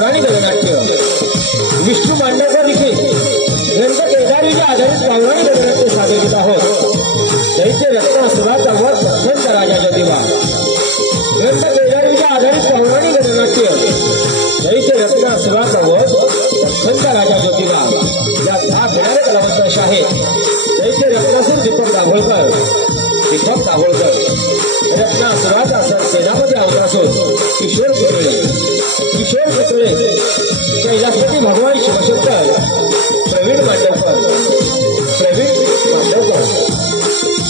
पौराणिक गणनाट्य विष्णू मांडवकर विखे ग्रंथ केदारीच्या आधारित पौराणिक गणनाट्य सादर करीत आहोत। दैत्य रत्नासुराचा वध संत राजा ज्योतिबा। ग्रंथ केदारीच्या आधारित पौराणिक गणनाट्य दैत्य रत्नासुराचा वध संत राजा ज्योतिबा या 10 घेणारे कलावंत असे आहेत। दैत्य रत्नासुर दीपक दाभोळकर रत्नासुराचा सेनापती अवतासूर किशोर पुतळे कैलासपती भगवान शिवशंकर प्रवीण मांडवकर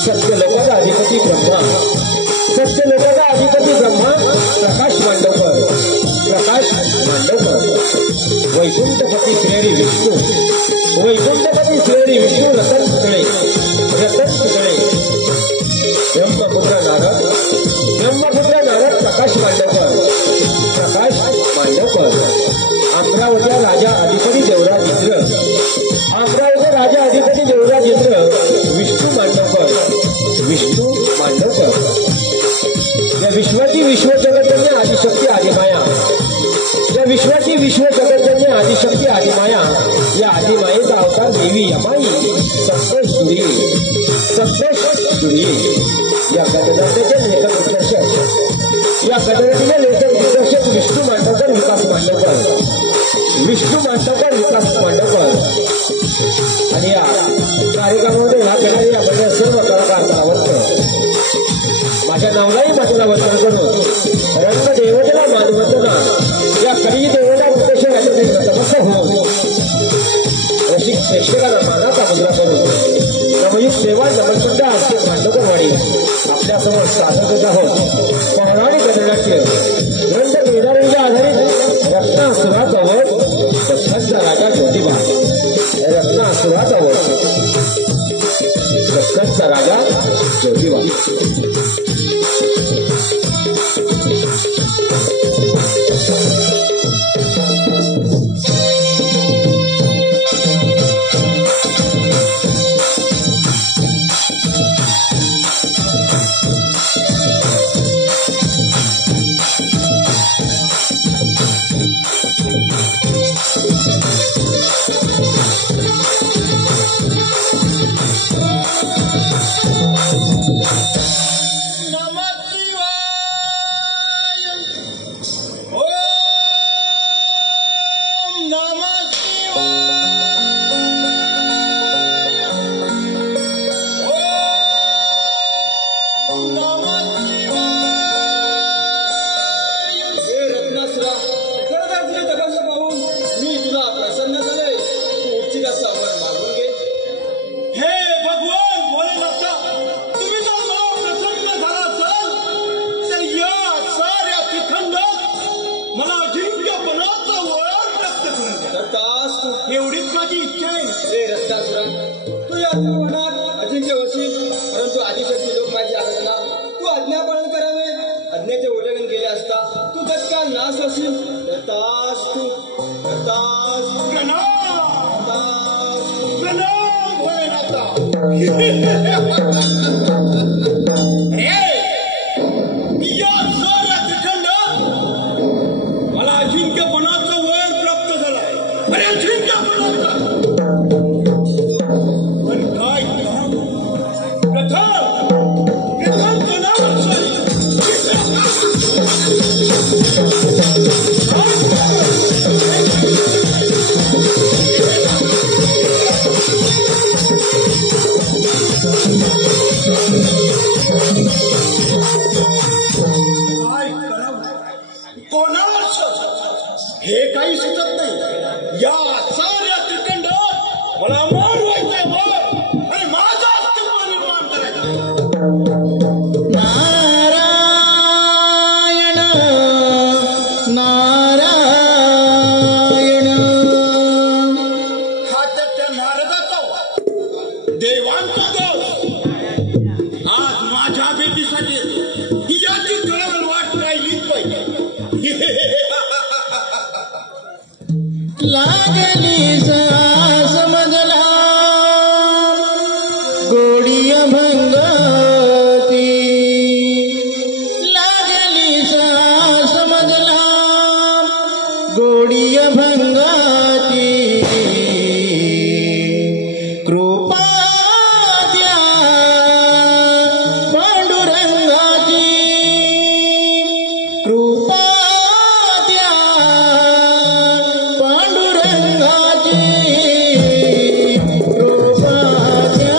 सत्यलोकाचा अधिपती ब्रह्मा प्रकाश मांडवकर वैकुंठपती श्रेणी विष्णू रतन पुतळे ब्रह्मपुत्र नारद प्रकाश मांडवकर अमरावती राजा अधिपती देवराज इंद्र विष्णू मांडवकर या विश्वाची विश्वजगतजन्य आदिशक्ती आदिमाया या आदिमायेचा अवतार देवी यमाई सप्तेश दुरी या गणनाट्याचे लेखक दिग्दर्शक विष्णू मांडवकर विकास मांडवकर आणि या कार्यक्रमामध्ये भाग घेणारे आपण सर्व कलाकार आवडतं माझ्या नावलाही माझ्याला वंदन करून रंगदेवतेला मानवंदना या कवी देवाला उद्देश नतमस्त होऊन रसिक प्रेक्षकांना मानाचा मुद्रा करून नवयुग सेवा नमस्कार आजचे मांडवकरवाडी आपल्यासमोर सादर करत आहोत। पौराणिक गणनाट्य ग्रंथ केदारीच्या आधारित रत्नासुराचा वध संत राजा ज्योतिबा। रत्नासुराचा वध संत राजा ज्योतिबा। एवढीच माझी इच्छा आहे रे रत्नासुरा। तू या मनात अजिंक्य होशील, परंतु आदिशक्ती लोक माझी आराधना तू आज्ञा पालन करावे। आज्ञेचे उल्लंघन केले असता तू तत्काळ नाश होशील। तथास्तु मला अजिंक्यपणाचा वर प्राप्त झालाय। अरे अजिंक्यपणाचा पण काय प्रथम हे काही सुचत नाही। या साऱ्या त्रिखंड मला मारवायचंय आणि माझा अस्तित्व निर्माण करायचं। नारायण नारायण हा त्या नारदाचा देवांचा दोष। आज माझ्या भेटीसाठी याची कळवळ वाट राहिलीच पाहिजे। लागली समजला गोडिय भंगती। लागली समजला गोडी अभंगाची कृपा द्या पांडुरंगाची कृपा द्या पांडुरंगाची कृपा द्या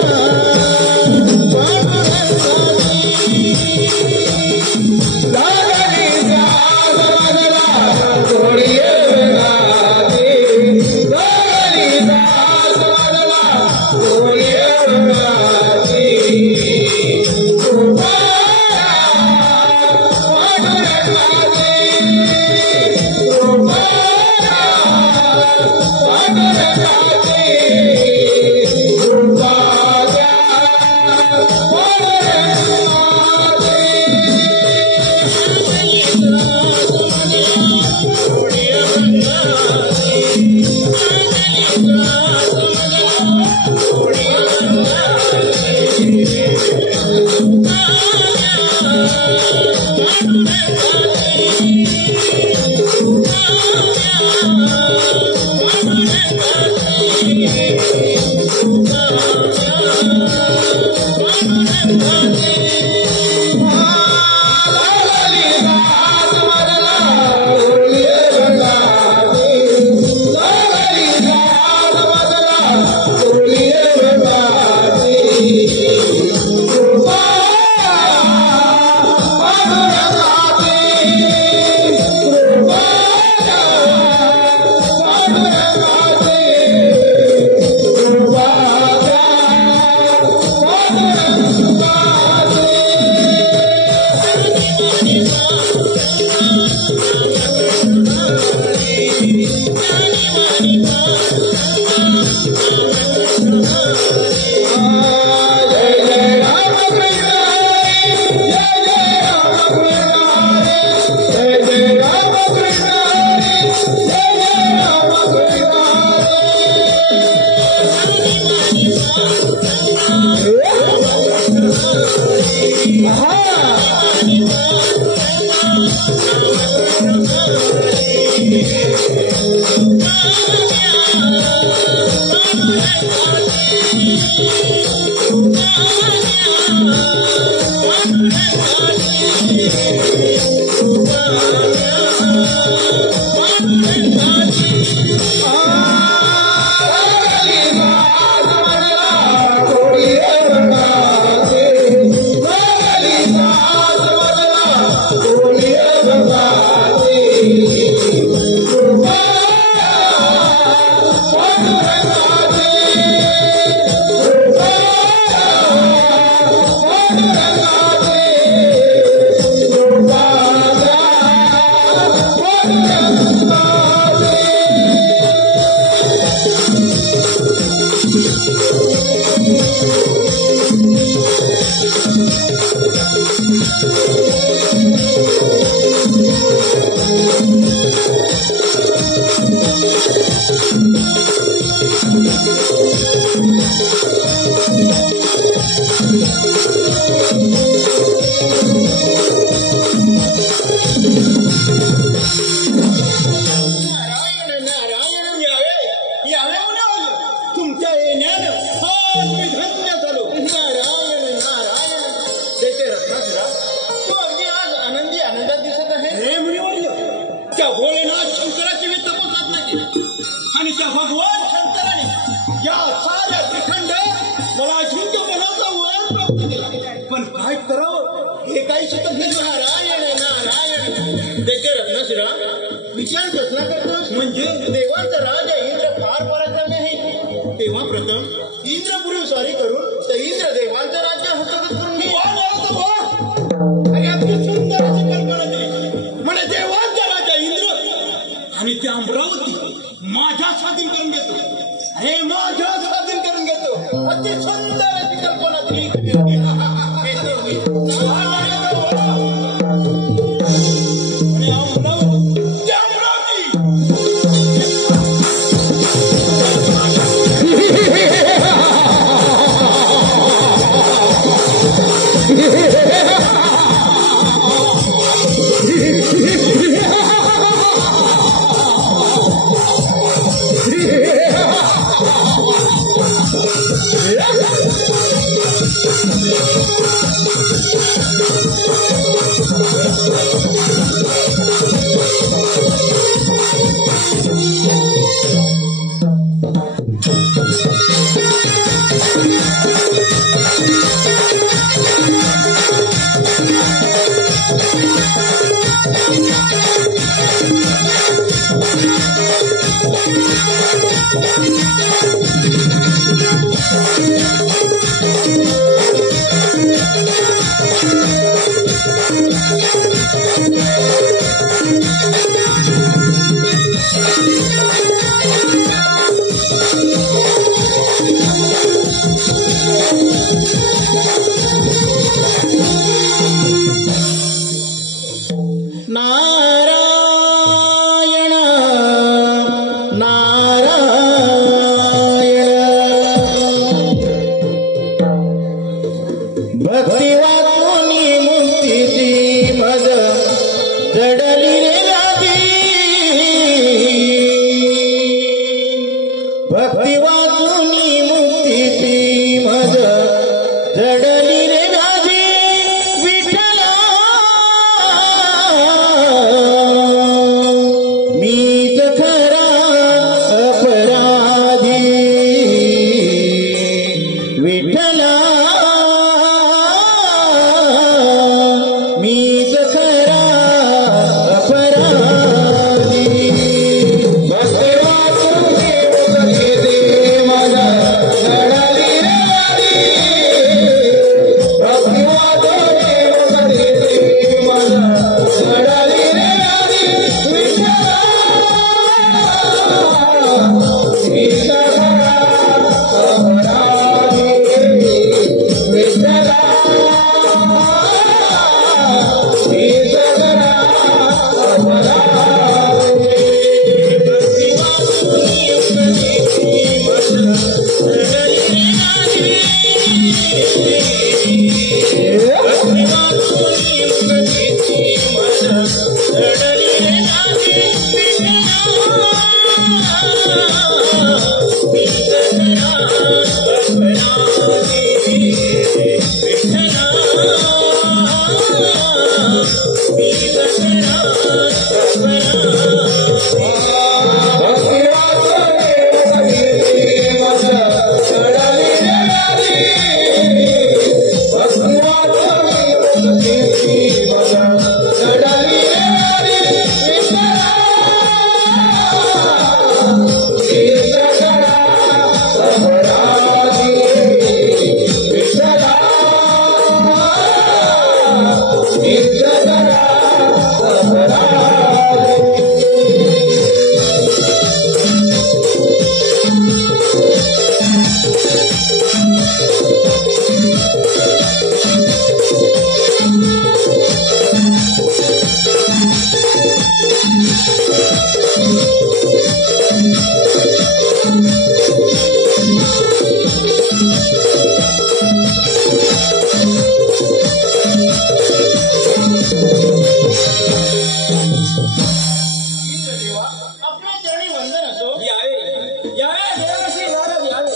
देवा आपल्या चरणी वंदन असो. यावे देवशी नारद यावे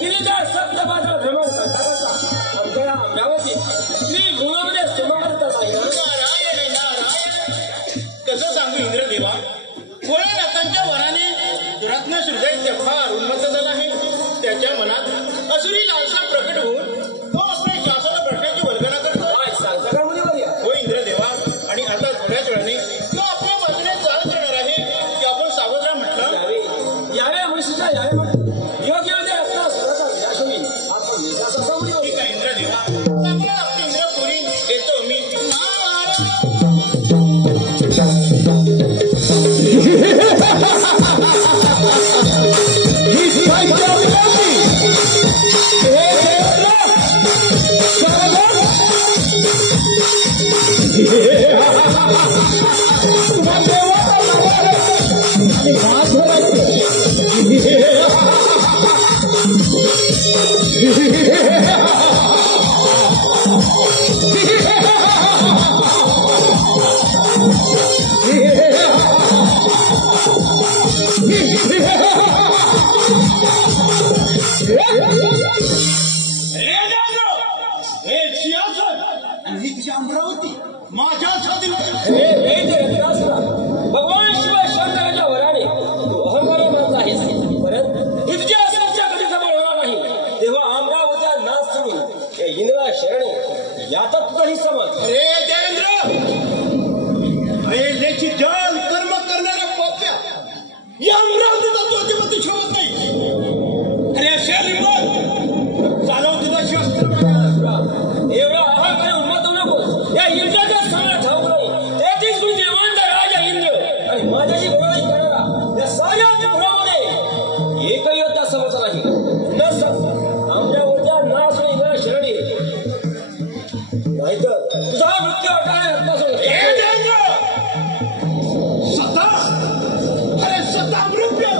तिने सप्तपात्र भ्रमण करता करता आमच्या अमरावती श्री भूमामध्ये समावर्त नाही ना. नारायण नारायण. कसं सांगू इंद्रदेवा, थोड्या रथांच्या वराने दुरात्म्यास हृदय फार उन्मत्त झाला आहे. त्याच्या मनात असुरी लालसा प्रकट होऊन तो आपल्या शासना प्रश्नाची वल्गना करतो. काय सांगता का मुलीवर्या? हो इंद्रदेवा, आणि आता थोड्याच वेळाने तो आपल्या बाजूने चालत येणार आहे की आपण सावध राहा म्हटलं. यावे मुळशीच्या यावे योग्य रत्ना सुराचा विनाश होईल. आपण निजाचा मुलीवर ठीक आहे इंद्रदेवा, चांगला आपली इंद्रपुरी येतो मी. अमरावती माझ्या भगवान शिव शंकराच्या वराने तू अहंकार मानला आहेस, परंतु तुझ्या असण्याच्या कधी जवळ होणार नाही. तेव्हा अमरावत्या नाच सोडून या इंद्रा शरणे यातच तुझाही समज. अरे देवेंद्र, लेची जल कर्म करणाऱ्या पाप्या या अमरावतीचा तो अजिबात शोधत नाही. अरे शहरी चालव तुला शस्त्र एवढा अहंकार उन्मत नको. या इंद्राच्या स्थानाला ठाऊक नाही. तेथीच मी देवांचा राजा इंद्र आणि माझ्याशी बरोबरी करणारा या साऱ्या जगामध्ये एकही होता समजला नाही. आमच्यावरच्या नाश आणि इंद्रा शरणी नाहीतर तुझा मृत्यू अटाळा रत्नासून स्वतः मृत्यू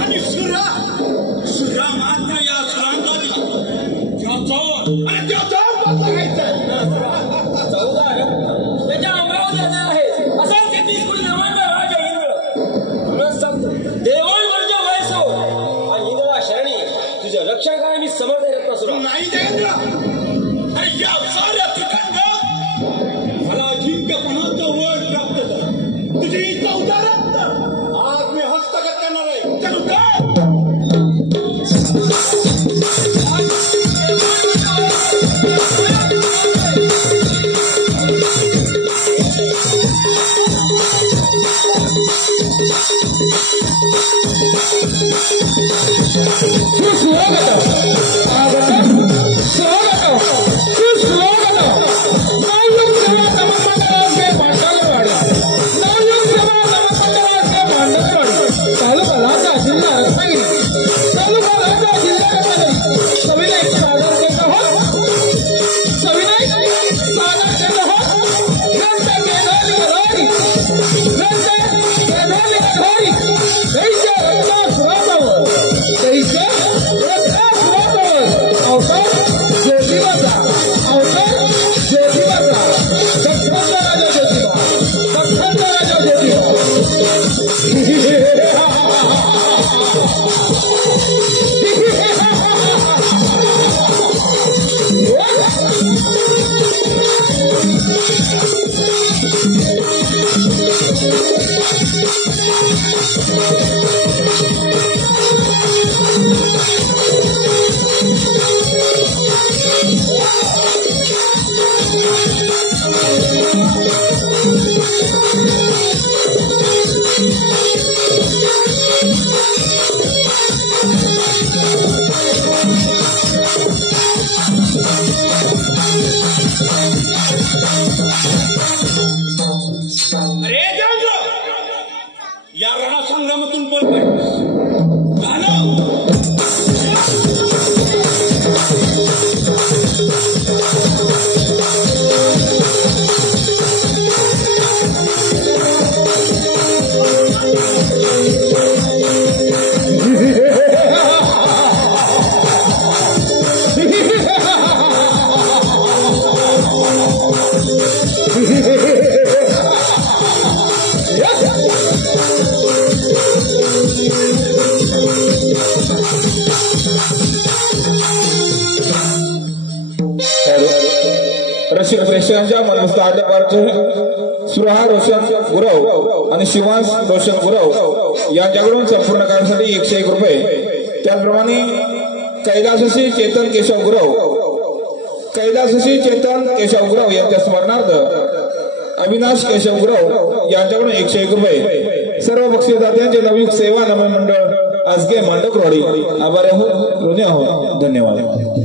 आणि सुरा मात्र या सुरांचा आणि त्या बघायचं. चौदा रत्न त्याच्या अमरावती आहेत. असा तेहतीस कोटी देवांचा राजा इंद्र देवांवरच्या वयसो आणि इंद्रा शरणी तुझ्या रक्षण करायला मी समर्थ आहे रत्नासुरा. नाही देवेंद्र, अरे या साऱ्या ठिकाणी मला जिंकपणाचं वर प्राप्त झालं. तुझी 14 रत्न आज मी हस्तगत करणार आहे. चल काय या रणसंग्रामातून पळ Yes. रसिकांच्या मनस्थ आटपारचे सुरहा रोशन गुरव आणि शिवांश रोशन गुरव यांच्याकडून संपूर्ण कार्यासाठी 101 रुपये। त्याचप्रमाणे कैलासशी चेतन केशव गुरव यांच्या स्मरणार्थ अविनाश केशव गुरव यांच्याकडून 101 रुपये। सर्व बक्षीसदात्यांचे नवीन सेवा नवी मंडळ आजगे मांडकवाडी आभारी आहोत, ऋणी आहोत। धन्यवाद।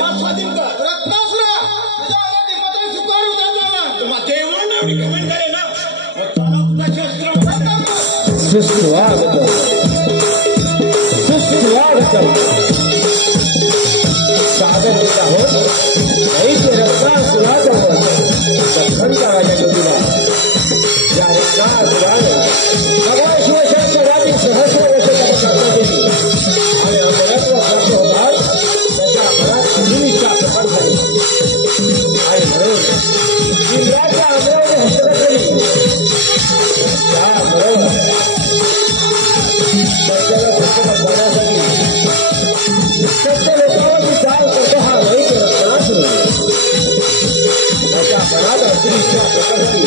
माझ्या स्वाधीन कर. रत्नासुरा तुझ्या अंगात हिंमत आहे, सुकार उतरतो मग देवानं एवढी कमेंट करे ना, मग त्याला तुझा शस्त्र सुस्वागतम सुस्वागतम. स्वागत देत आहोत दैत्य रत्नासुराचा वध दख्खनचा राजा ज्योतिबा. या रत्नासुराने भगवान शिवशंकराची सहस्र वर्ष तपस्या केली आणि अमरत्व प्राप्त होतात त्याच्या मनात अग्नीचा प्रकट झाले आणि म्हणून इंद्राच्या अमरावती हस्तगत केली. त्याबरोबर सत्याला हस्तगत करण्यासाठी सत्य लोकांवरती चाल करतो हा दैत्य रत्नासुर. त्याच्या मनात अग्नीचा प्रकट झाली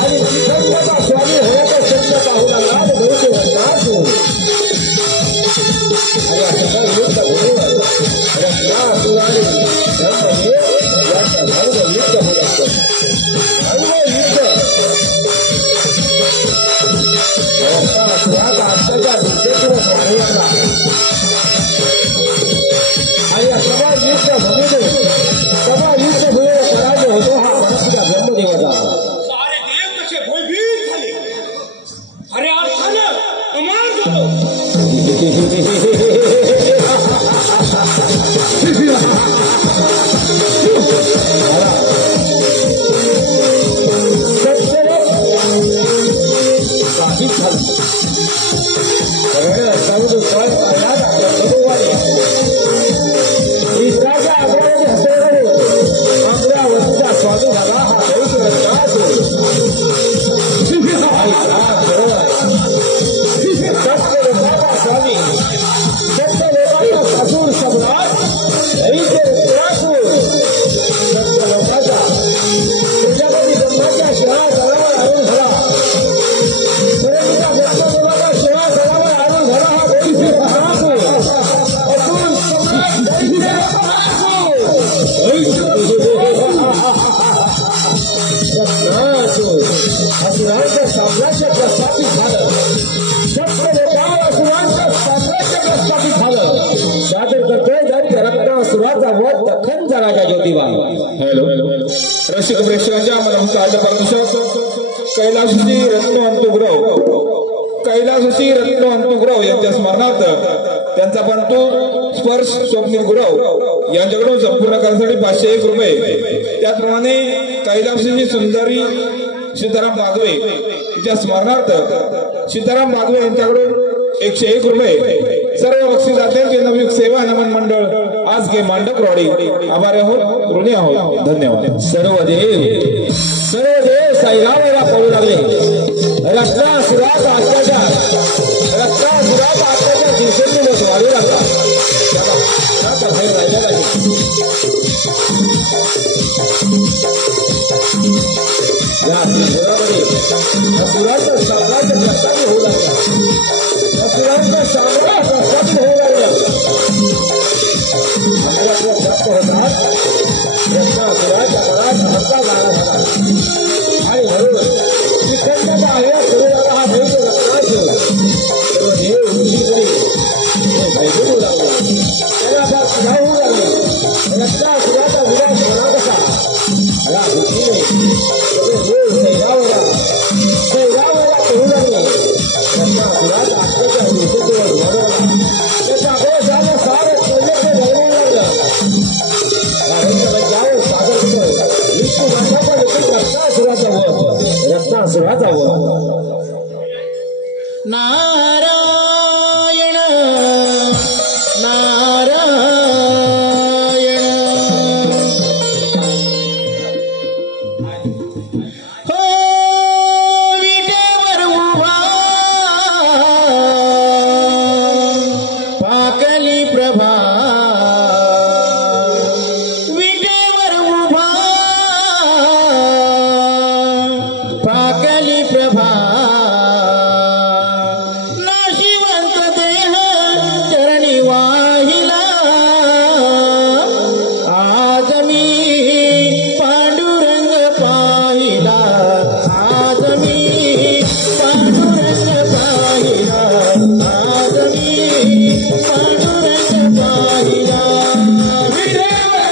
आणि श्रीखंडाचा स्वामी होण्याचा सत्य पाहू लागला दैत्य रत्नासुर. आणि असं युद्ध भूमीवर रत्नासुराने ब्रह्मदेव यांचा धर्म युद्ध होत असतं. धर्मयुद्ध रत्नासुराचा अत्याचार दिवसेदिवस वाढू लागला आणि या समाज युद्ध भूमीवर पराजय होतो हा मनस्थिता ब्रह्मदेवाचा. सारे देव कसे भयभीत झाले, खऱ्या अर्थानं अमर झालो. बाधित झालं. सगळ्या रस्त्यावरून पळ काढला आपल्या बरोबरी इंद्राच्या अमरावती हस्तगत अमरावतीचा स्वामी झाला हा दैत्य रत्नासुर. सत्य लोकांचा स्वामी, सत्य लोकांचा असुर सम्राट दैत्य रत्नासुर. सत्य लोकांचा प्रजापती ब्रह्माच्या सिंहासनावर आरूढ झाला. परंतु ब्रह्मदेवाच्या सिंहासनावर आरूढ झाला हा दैत्य रत्नासुर. असुर सम्राट दैत्य रत्नासुर. असुरांचं साम्राज्य प्रस्थापित झालं. सत्य लोकांवर असुरांचं साम्राज्य प्रस्थापित झालं. सादर करतोय दैत्य रत्नासुराचा वध दख्खनचा राजा ज्योतिबा. हॅलो रसिक प्रेक्षकांच्या मनमत आल्या परमेश्वर कैलासची रत्न अंतुग्रह यांच्या स्मरणार्थ त्यांचा पंतु स्पर्श स्वप्नील गुरव यांच्याकडून संपूर्ण करण्यासाठी 501 रुपये. त्याचप्रमाणे कैलासची सुंदरी सीताराम बागवे तिच्या स्मरणार्थ सीताराम बागवे यांच्याकडून 101 रुपये. सर्व बक्षीसदात्यांचे नवयुग सेवा नमन मंडळ आज गे मांडक रोडी आभारी आहोत, ऋणी आहोत. धन्यवाद. सर्व देव साईरामाला पळू लागले. रत्नासुराचा अत्याचार दिवसेंदिवस वाढू लागला. त्याला भय राहिला नाही. या त्रिपुरामध्ये असुरांचं साम्राज्य प्रस्थापित होऊ लागलं. असुरांचं साम्राज्य प्रस्थापित होऊ लागलं. अमरावतीवर प्राप्त होतात रत्नासुराच्या मनात हक्का गाळा झाला आणि म्हणून श्रीखंडाचा आया सुरू झाला हा दैत्य रत्नासुर. सर्व देव ऋषीमुनी भयभीत होऊ लागले. त्याला आता सुधार होऊ लागले. रत्नासुराचा विनाश होणार कसा या भीतीने सगळे देव सैरावला करू लागले. रत्नासुराचा अत्याचार दिवसेंदिवस वाढवला. त्याचा अघोषाला सारं सैन्य घडवू लागलं. रंगमंचावर सादर करतोय विष्णू माताचा देखील रत्नासुराचा वध. नारायण नारायण हो विटेवर उभा पाकली प्रभा. विटेवर उभा पाकली प्रभा. नाशिवंत देह चरणी वाहिला. आज मी पांडुरंग पाहिला. आज मी पांडुरंग पाहिला. आज मी पांडुरंग पाहिला. विटेवर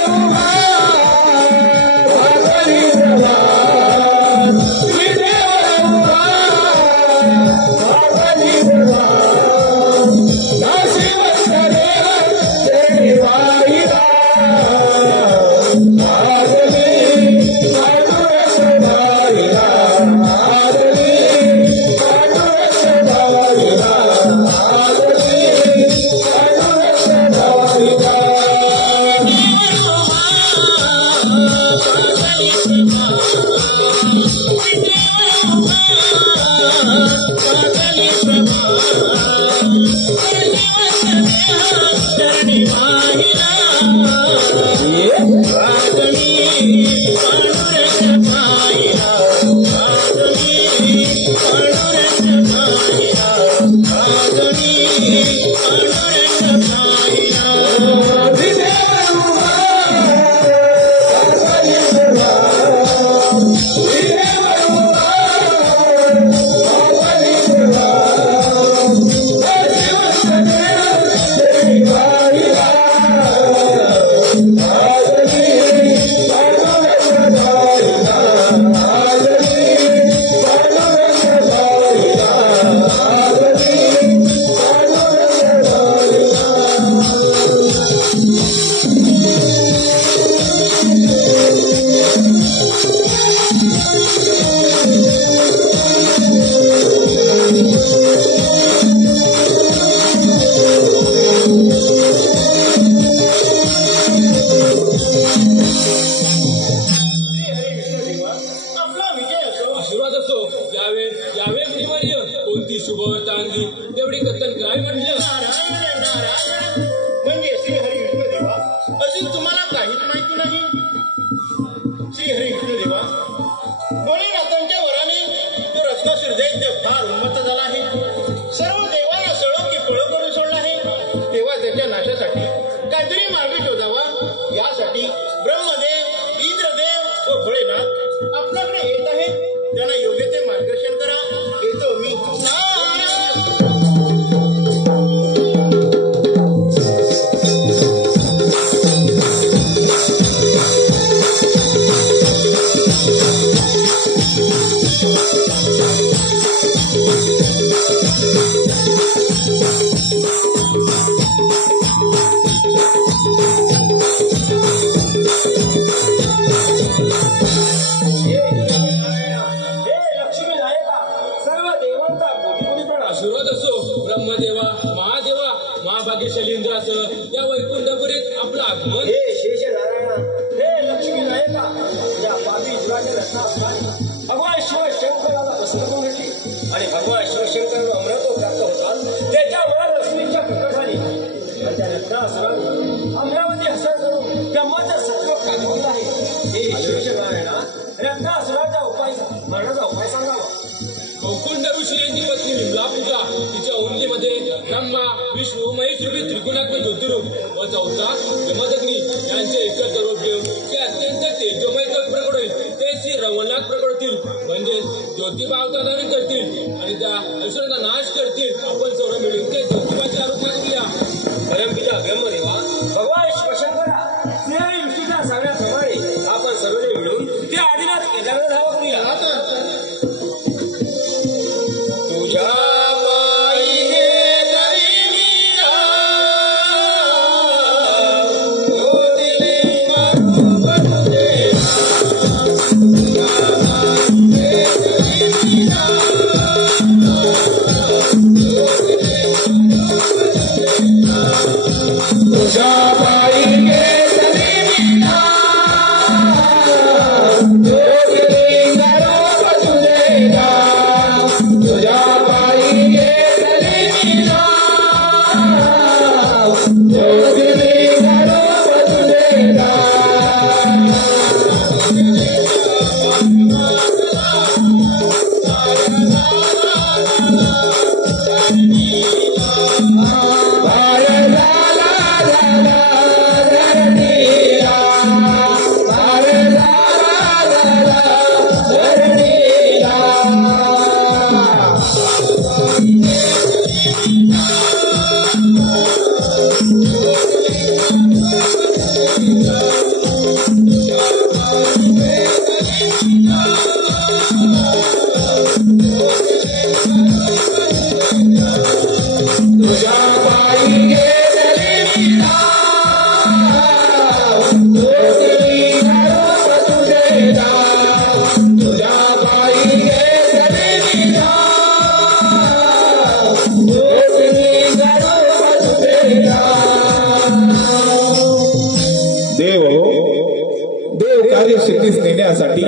देव कार्य सिद्धीस नेण्यासाठी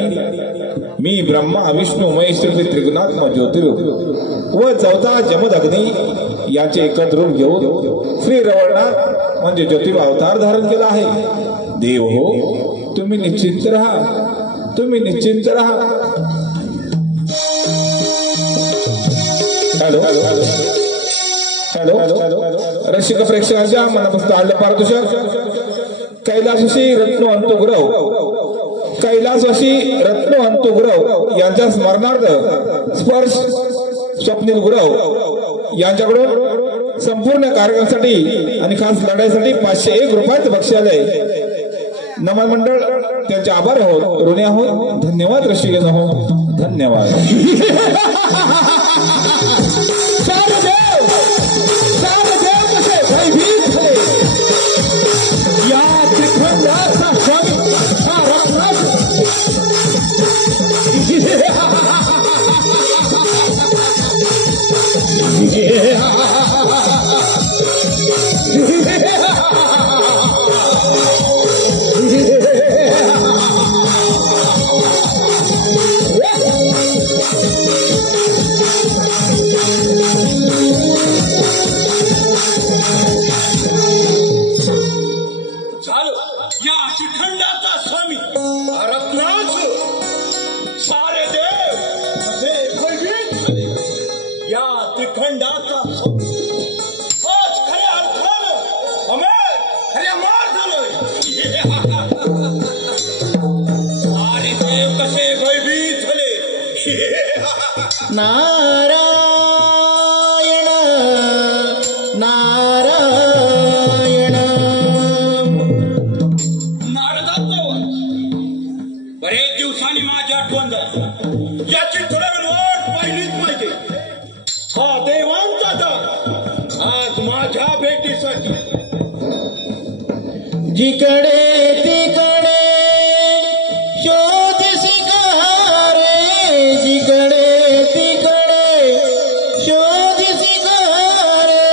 मी ब्रह्मा विष्णू महेश त्रिगुणात्मा ज्योतिरूप व चौथा जमदग्नी याचे एकत्र रूप घेऊन श्री रवळनाथ म्हणजे ज्योतिबा अवतार धारण केला आहे. देव हो, तुम्ही निश्चिंत राहा, तुम्ही निश्चिंत राहा. हॅलो हॅलो हॅलो रसिक प्रेक्षकांच्या मनापासून आलं पारदर्शक कैलासवासी रत्नो अंतुग्रह कैलासवासी रत्नो अंतुग्रह यांच्या स्मरणार्थ स्पर्श स्वप्नील गुरव यांच्याकडून संपूर्ण कार्यक्रमासाठी आणि खास लढाईसाठी 501 रुपयाचं बक्षीस नमन मंडळ त्यांचे आभार आहोत, ऋणी आहोत. धन्यवाद रसिक हो, धन्यवाद. नारायण नारायण. नारदाचा बरेच दिवसांनी माझी आठवण झाली. याची थोडं वाट पाहिलीच पाहिजे. हा देवांचा दार आज माझ्या भेटीसाठी. जिकडे तिकडे शोध शिकारे, जिकडे तिकडे शोध शिकारे,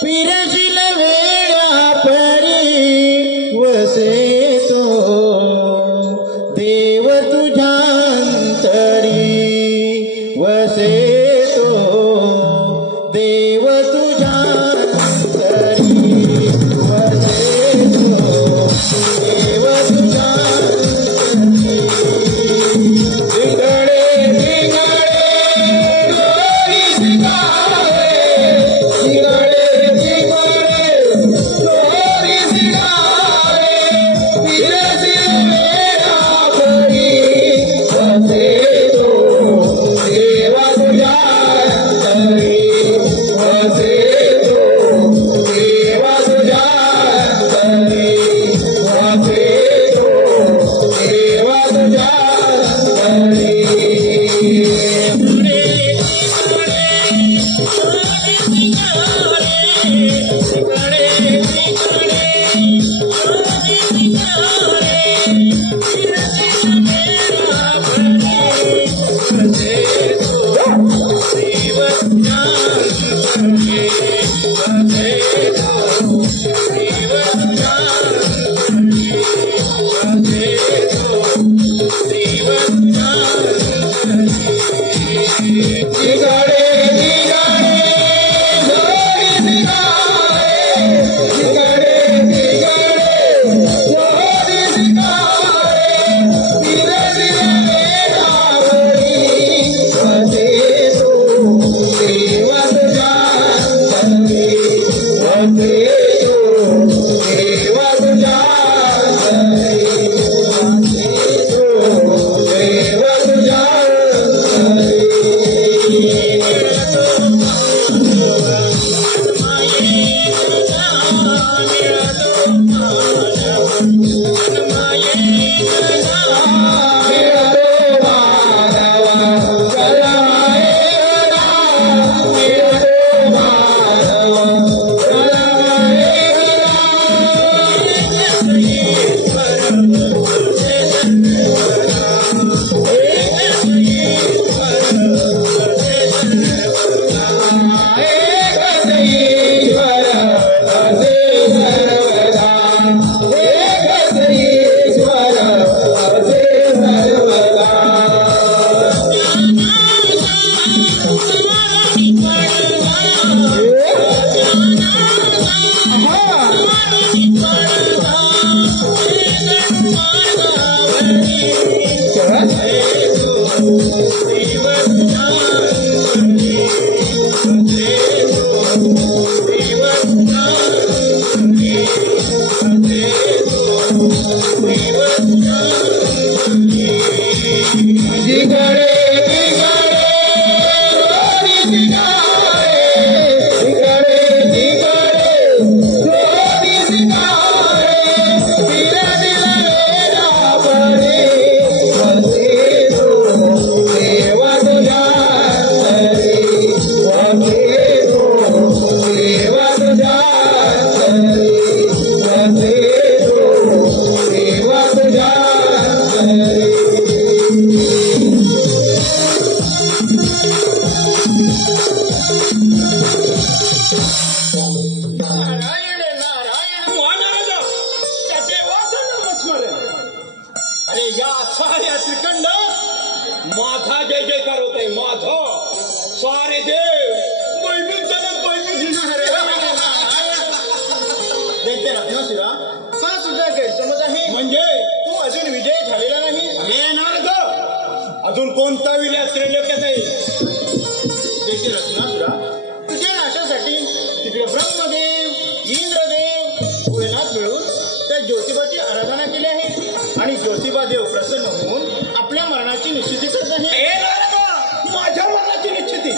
फिरशील वेळा परी वसे तो देव तुझ्यांतरी, वसे तो देव तुझ्यांतरी, वसे तो देव तुझ्यांतरी. जिकडे तिकडे शोधी शिकारे, जिकडे तिकडे शोधी शिकारे, फिरशील वेळा परी वसे तो देव तुझ्यांतरी, वसे तो देव तुझ्यांतरी, वसे तो देव तुझ्यांतरी. अजून कोणता विलास त्रैलोक्यात नाही. देखील रत्नासुरा तुझ्या नाशासाठी तिकडे ब्रह्मदेव इंद्रदेव भोलेनाथ मिळून त्या ज्योतिबाची आराधना केली आहे आणि ज्योतिबा देव प्रसन्न होऊन आपल्या मरणाची निश्चिती करत आहे. माझ्या मरणाची निश्चिती?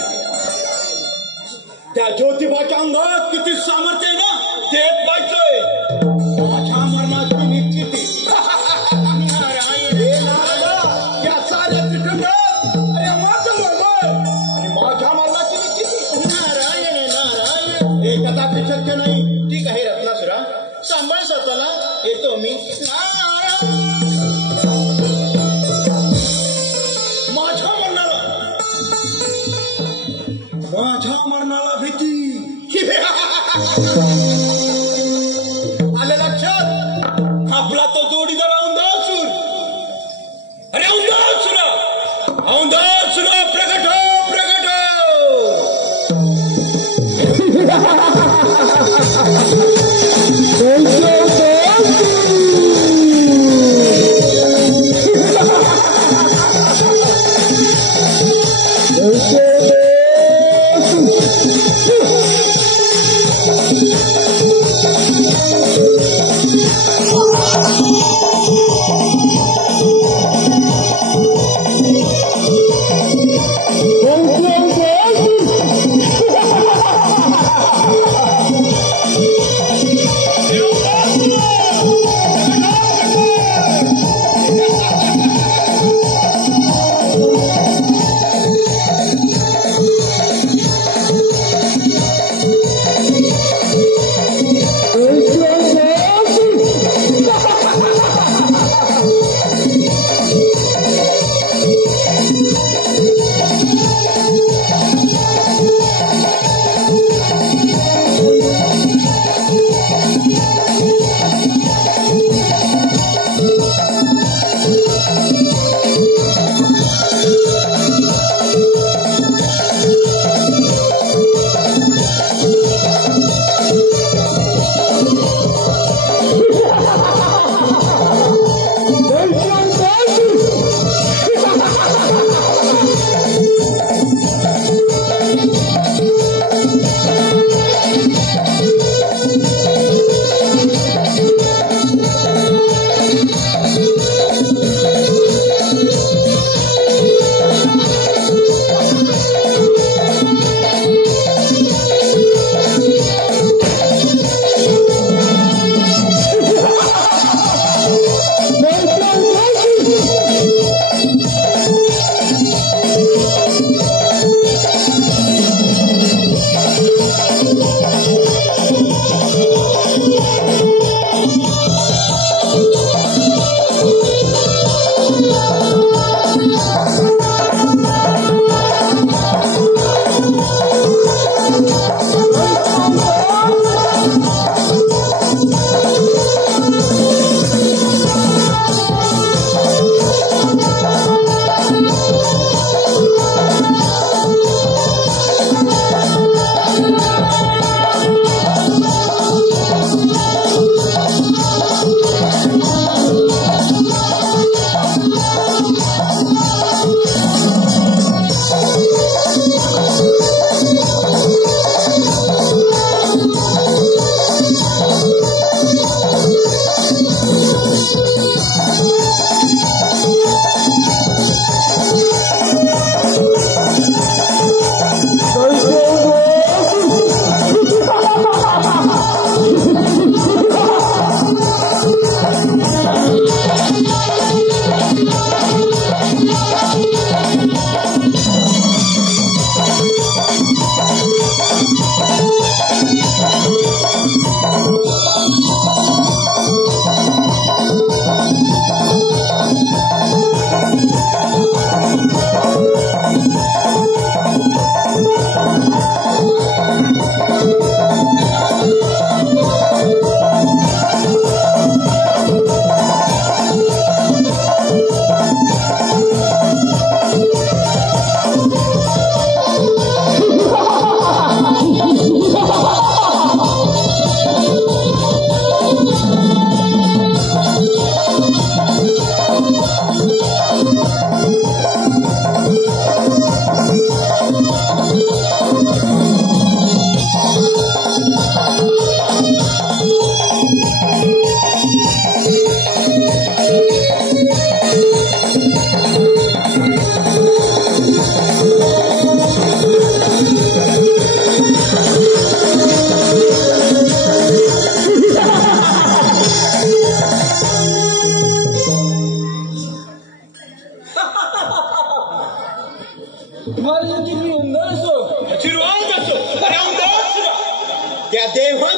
त्या ज्योतिबाच्या अंगात किती सामर्थ्य आहे ना ते पाहिजे. माझ्या मरणाची निश्चिती कदापि शक्य नाही. ठीक आहे रत्नासुरा, सांभाळ स्वतःला, येतो मी. माझ्या मरणाला भीती आलं लक्षात? आपला तो जोडीदार औंधासुर. अरे औंधासुरा, औंधासुरा प्रकट हो, प्रकट हो.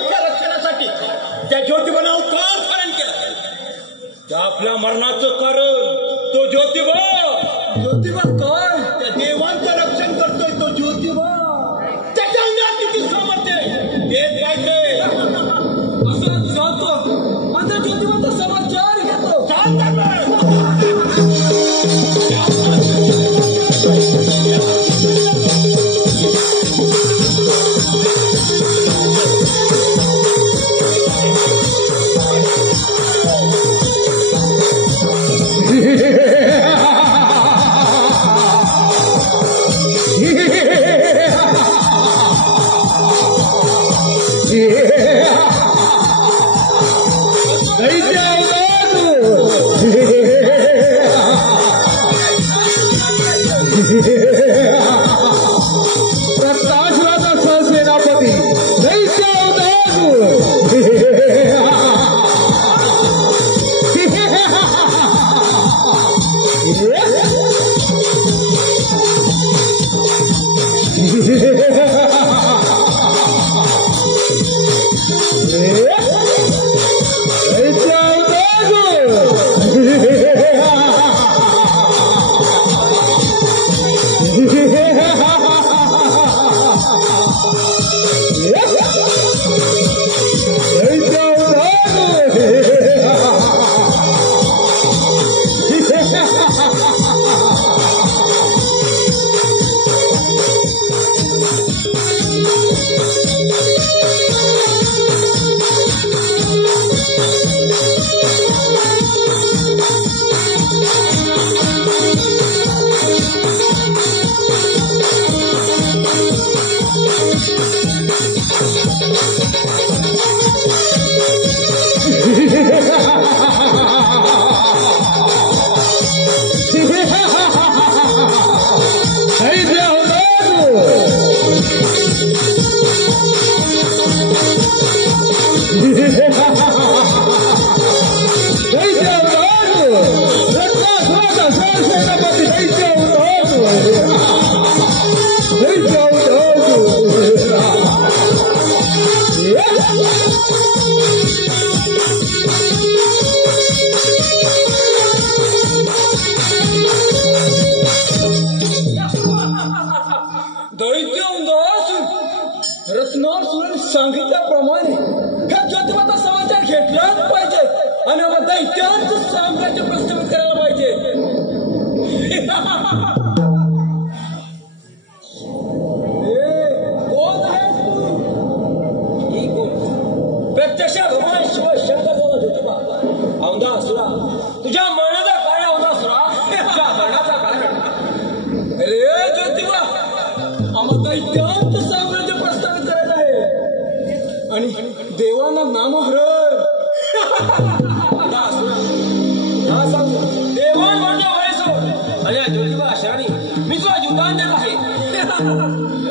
देवांच्या रक्षणासाठी त्या ज्योतिबानं अवतार धारण केला. त्या आपल्या मरणाचं कारण तो ज्योतिबा. ज्योतिबा काय? त्या देवांचं रक्षण करतोय तो ज्योतिबा. त्याच्या अंगात किती सामर्थ्य आहे ते पाहिजे. असं जातो मात्र ज्योतिबाचा समाचार घेतो. रत्नासुराने सांगितल्याप्रमाणे ह्या ज्योतिबाचा समाचार घेतलाच पाहिजे आणि मग दैत्यांचं साम्राज्य प्रस्थापित करायला पाहिजे. कोण आहेस तू? ही कोण? प्रत्यक्ष भगवान शिव शंकर बोला ज्योतिबा. औंधासुरा तुझ्या मरणाचा काय? औंधासुरा तुझ्या मरणाचा कारण रे ज्योतिबा आम्हा दैत्यांचं साम्राज्य प्रस्थापित करायचं आहे आणि देवांना नामहरण. देवान माझ्या वयसो अरे ज्योतिबा शरणी मी तुला जीवदान देत आहे.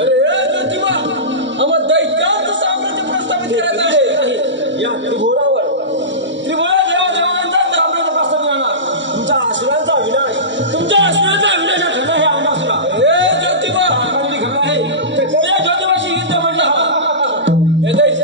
अरे ज्योतिबा आम्हा दैत्यांचं साम्राज्य प्रस्थापित करायचं आहे. या त्रिभुवनावर त्रिभुवना देवादेवांचा साम्राज्य प्रस्थापित करणार. तुमच्या असुरांचा विनाश तुमच्या असुरांचा विनाश ठरला हे औंधासुरा. अरे ज्योतिबा घडला आहे त्या ज्योतिबाशी युद्ध म्हणलं हे दैत्य.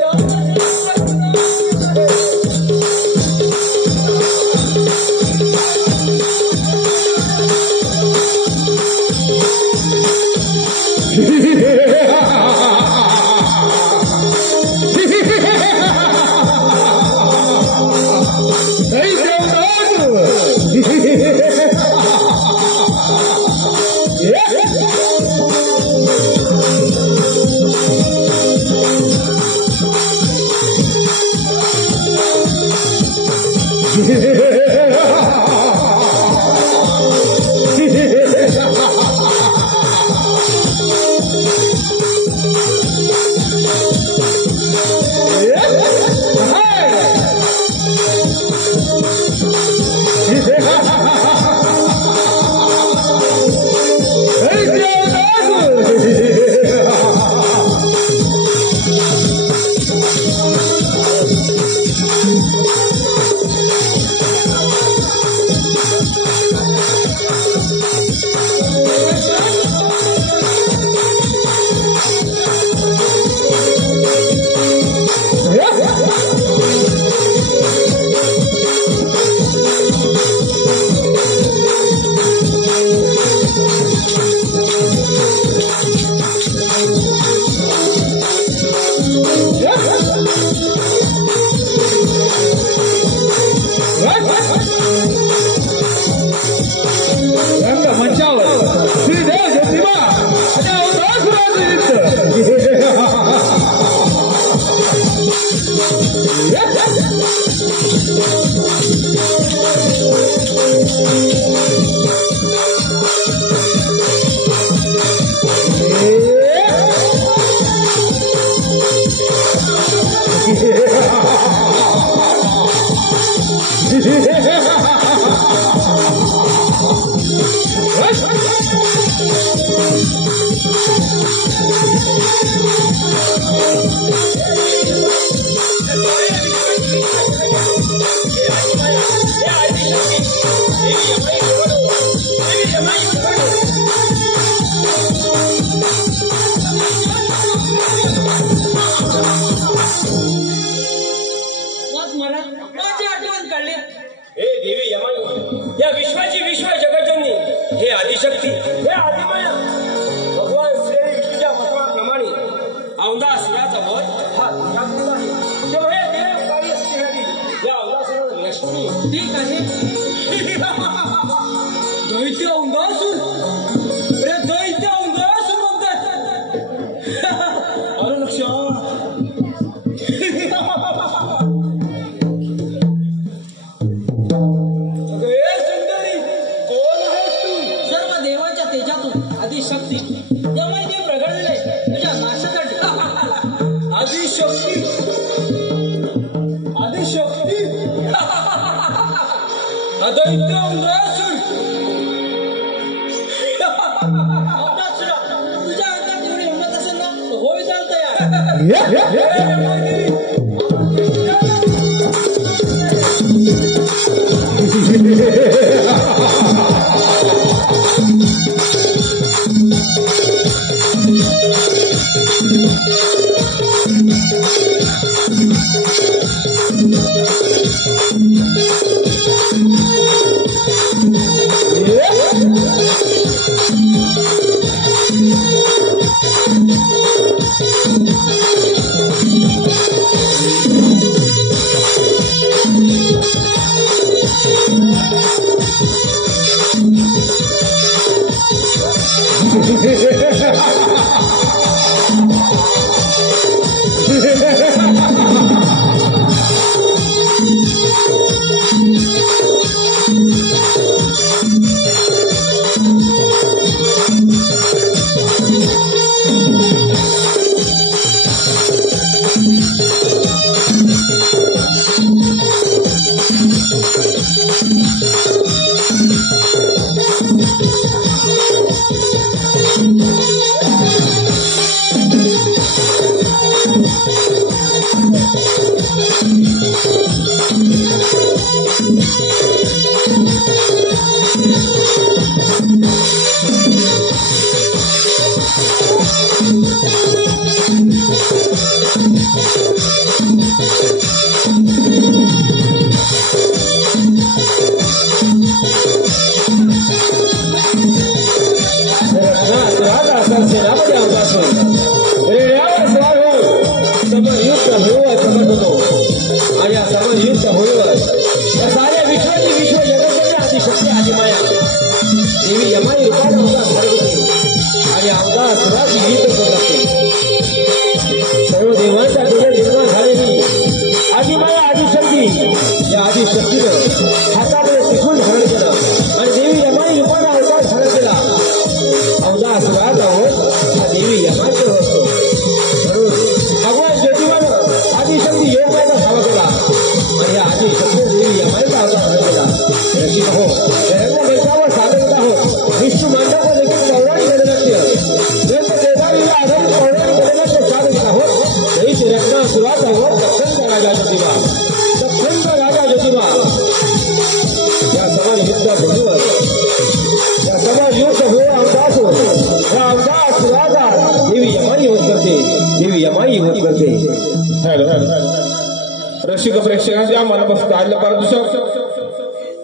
रसिक प्रेक्षकांच्या मनपसंत आलेल्या पारदर्शक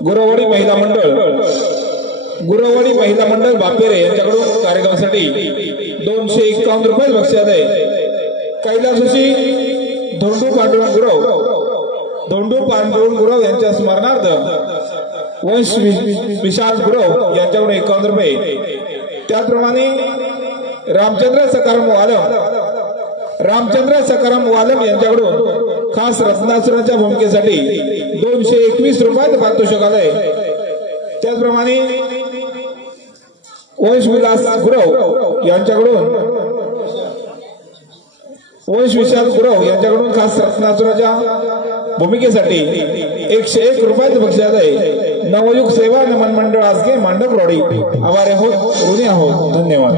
गुरववाडी महिला मंडळ बापेरे यांच्याकडून कार्यक्रमासाठी 251 रुपये बक्षीस आहे. कैलासशी धोंडू पांडुरंग गुरव यांच्या स्मरणार्थ वंश विशाल गुरव यांच्याकडून 51 रुपये. त्याचप्रमाणे रामचंद्र सकाराम वालम यांच्याकडून खास रत्नासुराच्या भूमिकेसाठी 221 रुपयात पारितोषिक आलंय. त्याचप्रमाणे वंशविलास गुरव यांच्याकडून खास रत्नासुराच्या भूमिकेसाठी 101 रुपयात बक्षीस आहे. नवयुग सेवा नमन मंडळ आसगे मांडकरोडी आभारी आहोत, ऋणी आहोत. धन्यवाद.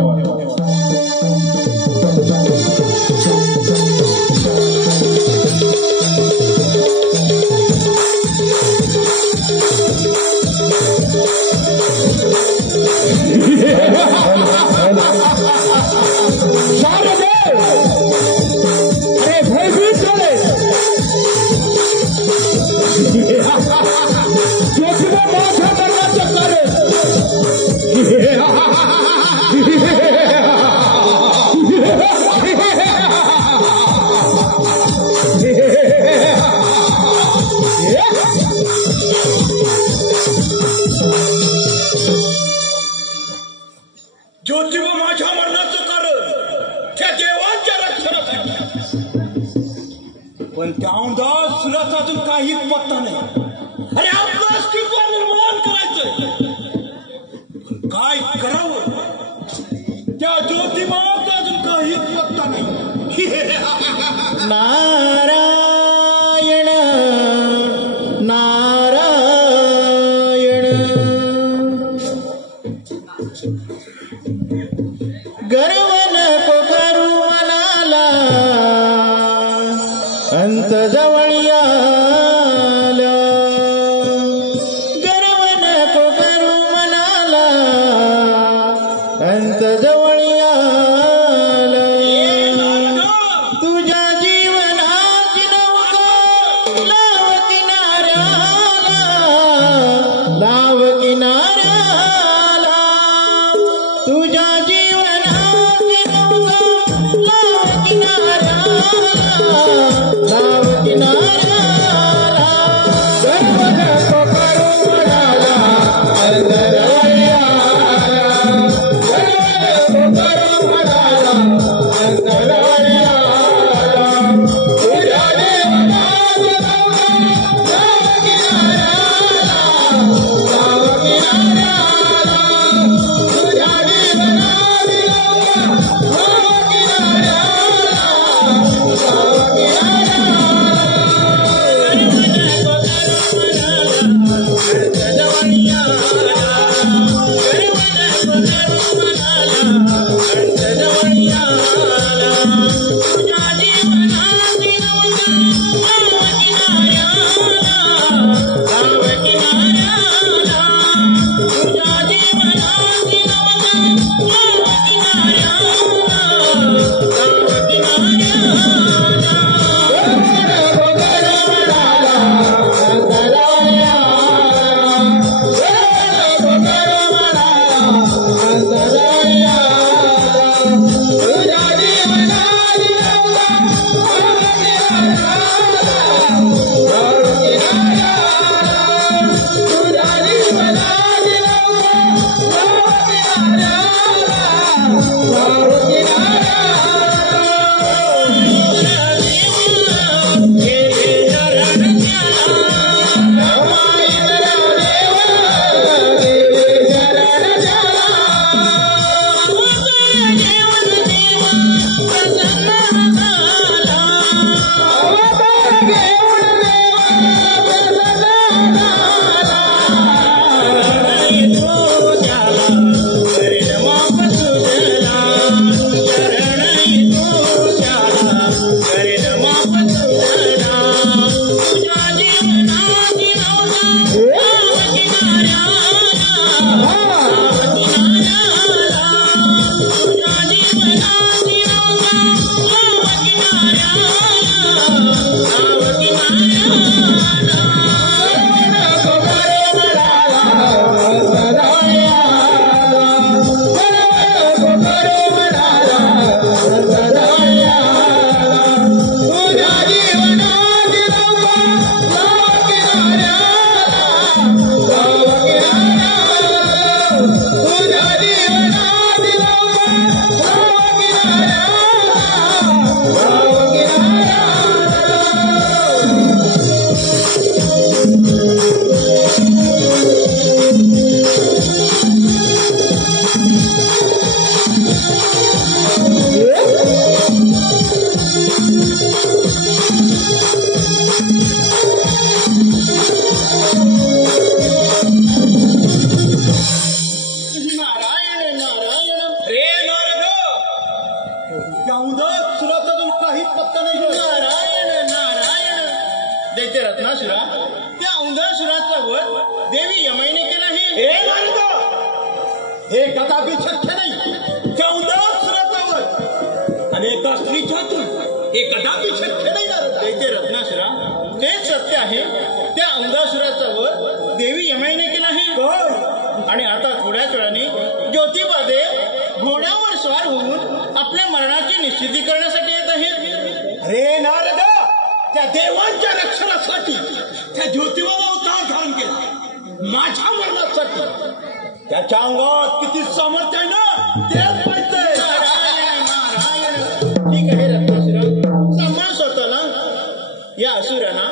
ज्योतिबा माझ्या मरणाचं कारण त्या देवांच्या रक्षणासाठी, पण त्या अंधासुराचा अजून काहीच पत्ता नाही. अरे आपलं अस्तित्व निर्माण करायचंय, काय करावं त्या ज्योतिबाचा अजून काहीच पत्ता नाही. नारायण नारायण गर्व नको करू मनाला, अंत जवळ आला. गर्व नको करू मनाला, अंत जवळ आला. तुझ्या जीवनाची नौका लाव किनाऱ्याला, लाव किनाऱ्याला. तुझ्या लाव किनाऱ्याला. गर्व नको करू मनाला, अंत जवळ आला. गर्व नको करू मनाला, अंत जवळ आला. तुझ्या जीवनाची नौका दैत्य रत्नासुरा त्या औंधासुराचा वध देवी यमाईने केला आहे. हे नारद, हे कदापि शक्य नाही. त्या औंधासुराचा वध आणि एका स्त्रीच्या हातून हे कदापि शक्य नाही नारद. दैत्य रत्नासुरा तेच सत्य आहे. त्या औंधासुराचा वध देवी यमाईने केला आहे. आणि आता थोड्याच वेळाने ज्योतिबा देव घोड्यावर स्वार होऊन आपल्या मरणाची निश्चिती करण्यासाठी येत आहेत. अरे नारद, त्या देवांच्या रक्षणासाठी त्या ज्योतिबाला अवतार धारण केला, माझ्या मरणासाठी. त्याच्या अंगात किती सामर्थ्य आहे ना तेच माहिती आहे. ठीक आहे रत्नासुरा, सांभाळ स्वतःला. या असुरांना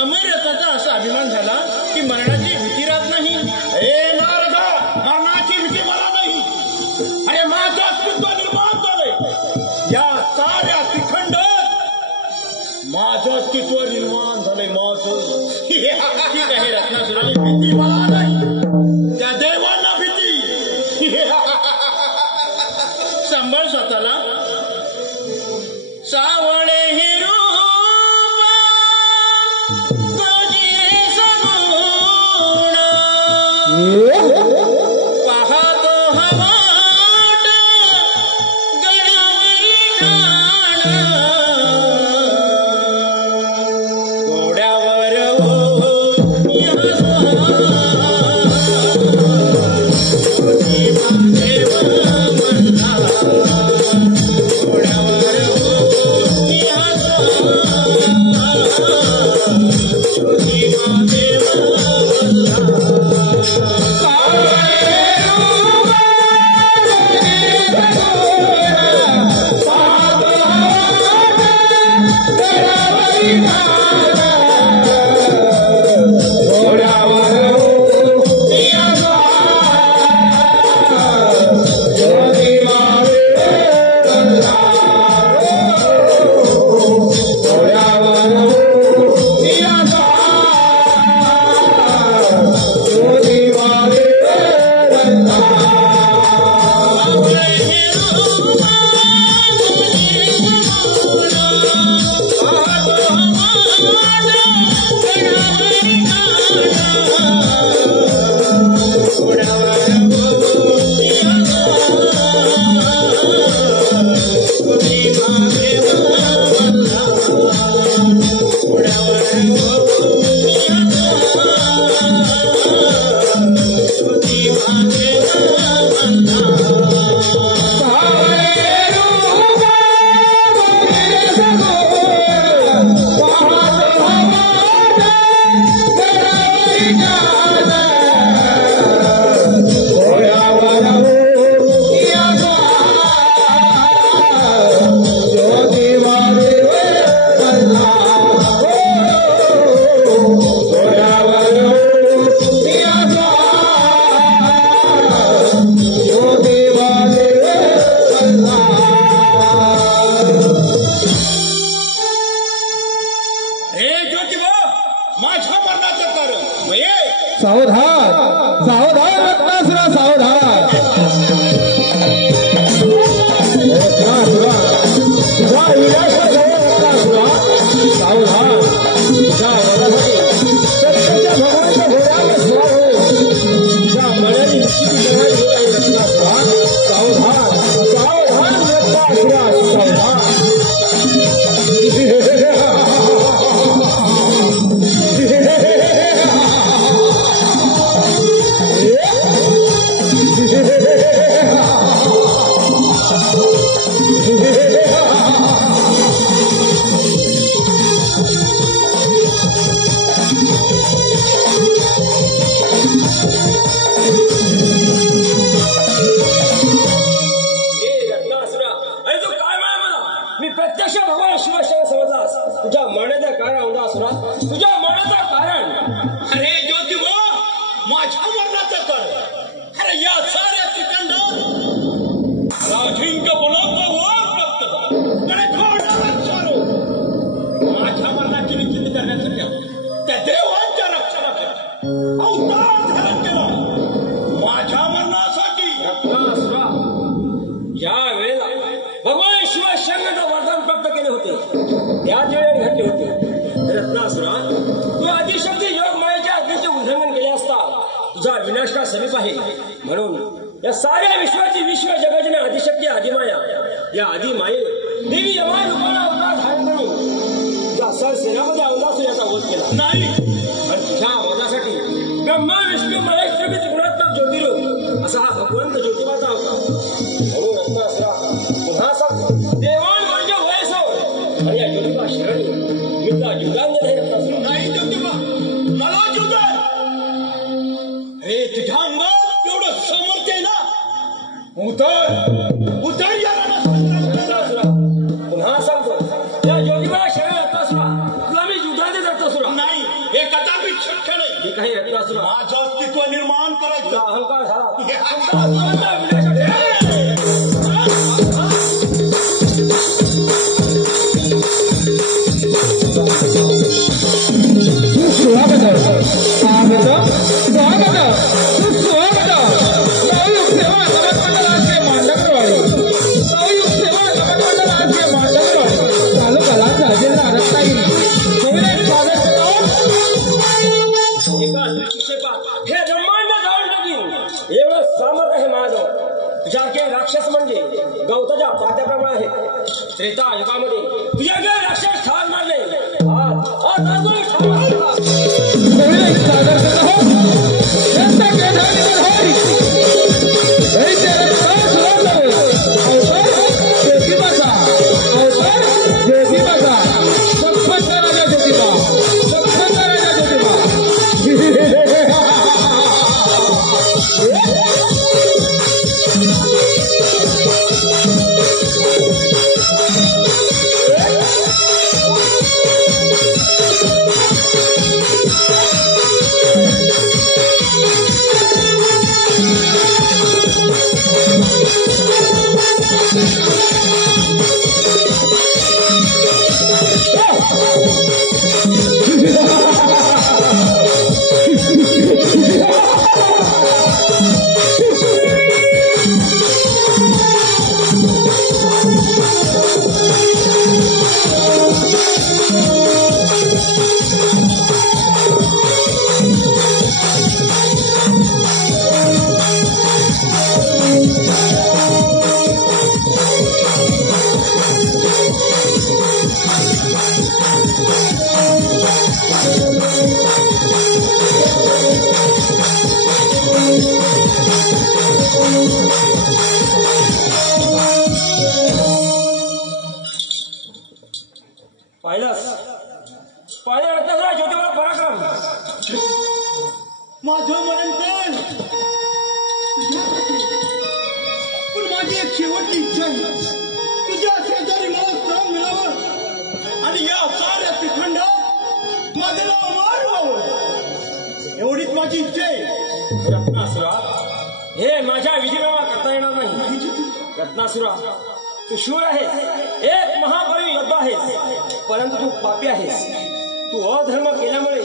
अमररथाचा असा अभिमान झाला की मरणाची भीती राहत नाही. अरे नारद, मरणाची भीती मला नाही. अरे माझं अस्तित्व निर्माण झालंय या साऱ्या त्रिखंडात. माझं अस्तित्व निर्माण झालंय माझं. ठीक आहे रत्नासुरा, भीती मला नाही, त्या देवांना भीती. सांभाळ स्वतःला. सावळे हिरू पाहतो हवाट गडावरी ठाण घोड्यावर सावधान सावधान रत्नासुरा सावधान. रत्नासुरा तुझा विनाशाचा रत्नासुरा सावधान. तुझ्या वधासाठी सत्याच्या भगवानच्या घोड्यावर स्वार हो. तुझ्या मनाने निश्चिती करणारी रत्नासुरा सावधान सावधान रत्नासुरा सावधान. तुझ्या मरणाचं कारण औंधासुरा, तुझ्या मरणाचं कारण. अरे ज्योतिबा, माझ्या मरणाचं कारण. अरे या साऱ्या त्रिखंडात राजिंक्य बोलाचा वर प्राप्त झाला. अरे घोड्यावर स्वार हो. माझ्या मरणाची निश्चिती करण्यासाठी त्या देवांच्या रक्षणासाठी अवतार धारण केला. माझ्या मरणासाठी. रत्नासुरा, या वेळेला भगवान शिवशंकराचं वरदान प्राप्त केले होते त्याच वेळेला घडले होते. रत्नासुरा, रत्नासुरा, तू आदिशक्ती योग मायेच्या आज्ञेचे उल्लंघन केले असता तुझा विनाश का समीप आहे. म्हणून या साऱ्या विश्वाची विश्व जगजने आदिशक्ती आदिमाया या आदिमाये देवी यमा रूपाला अवतार धारण करून तुझा सर सेनामध्ये अवतार याचा वध केला नाही. आणि तुझ्या वधासाठी ब्रह्मा विष्णू महेश त्रिविध गुणात्मक ज्योतिरूप असा हा भगवंत ज्योतिबाचा अवतार. म्हणून रत्नासुरा पुन्हा सांग देवान म्हणजे वयसो आणि या ज्योतिबा शरणी मी तुला जुदांग नाही. रत्नासुरा नाही ज्योतिबा मला जुदान हे तुझ्या अंगात एवढं समर्थ आहे ना. उतर या रत्नासुरा. पुन्हा सांगतो या ज्योतिबा शरणी रत्नासुरा तुला मी जुदान देत. रत्नासुरा नाही हे कदापि शक्य नाही. ठीक आहे रत्नासुरा माझं अस्तित्व निर्माण करायचं अहंकार झाला. राक्षस म्हणजे गवताच्या पात्याप्रमाणे आहे. त्रेता युगामध्ये तुझ्या राक्षस ठार मारले. माझं मरण पण माझी एक शेवटची इच्छा आहे. तुझ्या शेजारी मला स्थान मिळावं आणि या साऱ्या श्रीखंडात माझं नाव अमर व्हावं एवढीच माझी इच्छा आहे. रत्नासुरा हे माझ्या विधिनामा करता येणार नाही. रत्नासुरा तू शूर आहेस, एक महाबली योद्धा आहेस, परंतु तू पापी आहेस. तू अधर्म केल्यामुळे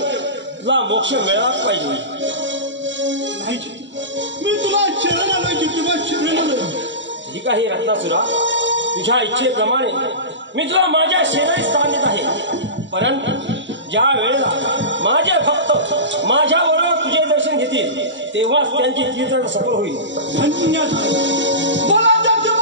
तुला मोक्ष मिळालाच पाहिजे. मी तुला शरण आलोय ज्योतिबा शरण आलोय. ठीक आहे रत्नासुरा, तुझ्या इच्छेप्रमाणे मी तुला माझ्या सेनेत स्थान देत आहे. परंतु ज्या वेळेला माझे भक्त माझ्याबरोबर तुझे दर्शन घेतील तेव्हाच त्यांची कीर्तन सफल होईल. बोला ज्योतिबा.